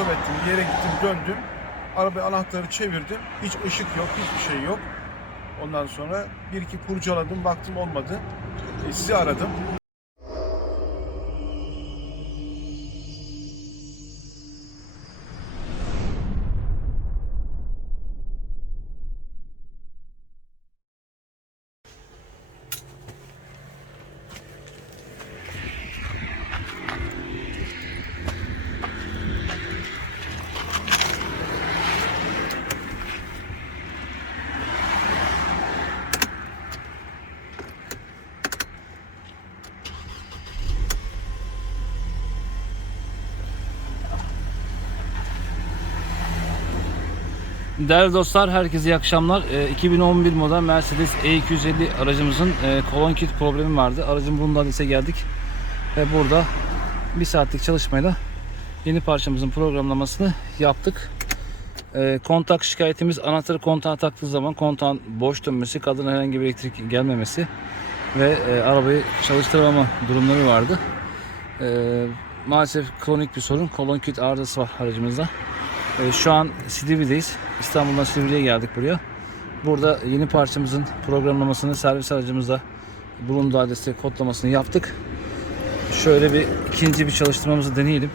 stop ettim. Yere gittim döndüm. Araba anahtarı çevirdim. Hiç ışık yok, hiçbir şey yok. Ondan sonra bir iki kurcaladım, baktım olmadı. E, sizi aradım. Değerli dostlar, herkese iyi akşamlar. Ee, 2011 model Mercedes E250 aracımızın e, kolon kit problemi vardı. Aracın bundan ise geldik. Ve burada bir saatlik çalışmayla yeni parçamızın programlamasını yaptık. Ee, kontak şikayetimiz anahtarı kontağa taktığı zaman kontağın boş dönmesi, kadına herhangi bir elektrik gelmemesi ve e, arabayı çalıştıramama durumları vardı. Ee, maalesef kronik bir sorun. Kolon kit arızası var aracımızda. Ee, Şu an Silivri'deyiz. İstanbul'dan Silivri'ye geldik buraya. Burada yeni parçamızın programlamasını servis aracımızda bulunduğu adreste kodlamasını yaptık. Şöyle bir ikinci bir çalıştırmamızı deneyelim.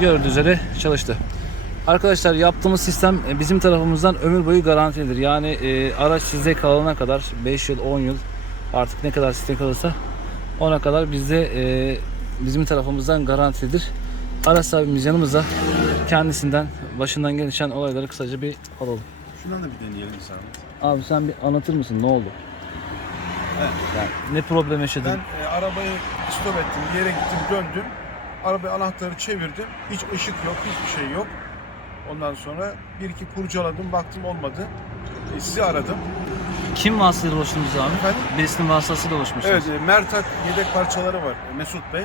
Gördüğünüz üzere çalıştı. Arkadaşlar yaptığımız sistem e, bizim tarafımızdan ömür boyu garantilidir. Yani e, araç sizde kalana kadar 5 yıl 10 yıl artık ne kadar sizde kalırsa ona kadar bizde e, bizim tarafımızdan garantilidir. Araç sahibimiz yanımızda kendisinden başından gelişen olayları kısaca bir alalım. Şundan da bir deneyelim Sami. Abi sen bir anlatır mısın ne oldu? Evet. Yani ne problem yaşadın? Ben e, arabayı stop ettim. Bir yere gittim döndüm. Araba anahtarı çevirdim. Hiç ışık yok, hiçbir şey yok. Ondan sonra bir iki kurcaladım, baktım olmadı. E, sizi aradım. Kim vasıtasıyla ulaştınız abi? Efendim? Birisinin vasıtasıyla ulaşmışsınız. Evet, e, Mertak yedek parçaları var. e, Mesut Bey.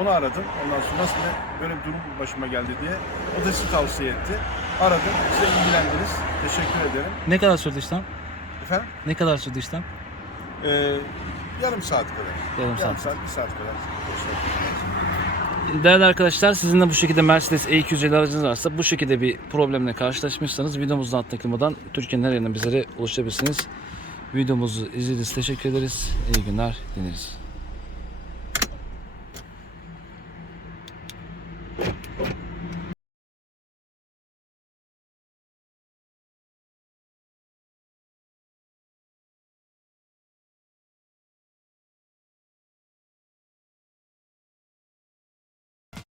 Onu aradım. Ondan sonra nasıl bir- böyle bir durum başıma geldi diye. O da sizi tavsiye etti. Aradım. Size ilgilendiniz. Teşekkür ederim. Ne kadar sürdü işlem? Efendim? Ne kadar sürdü işlem? E, yarım saat kadar. Yarım saat. saat, bir saat kadar. Değerli arkadaşlar sizin de bu şekilde Mercedes E250 aracınız varsa bu şekilde bir problemle karşılaşmışsanız videomuzun altına kılmadan Türkiye'nin her yerinden bizlere ulaşabilirsiniz. Videomuzu izlediğiniz teşekkür ederiz. İyi günler dileriz.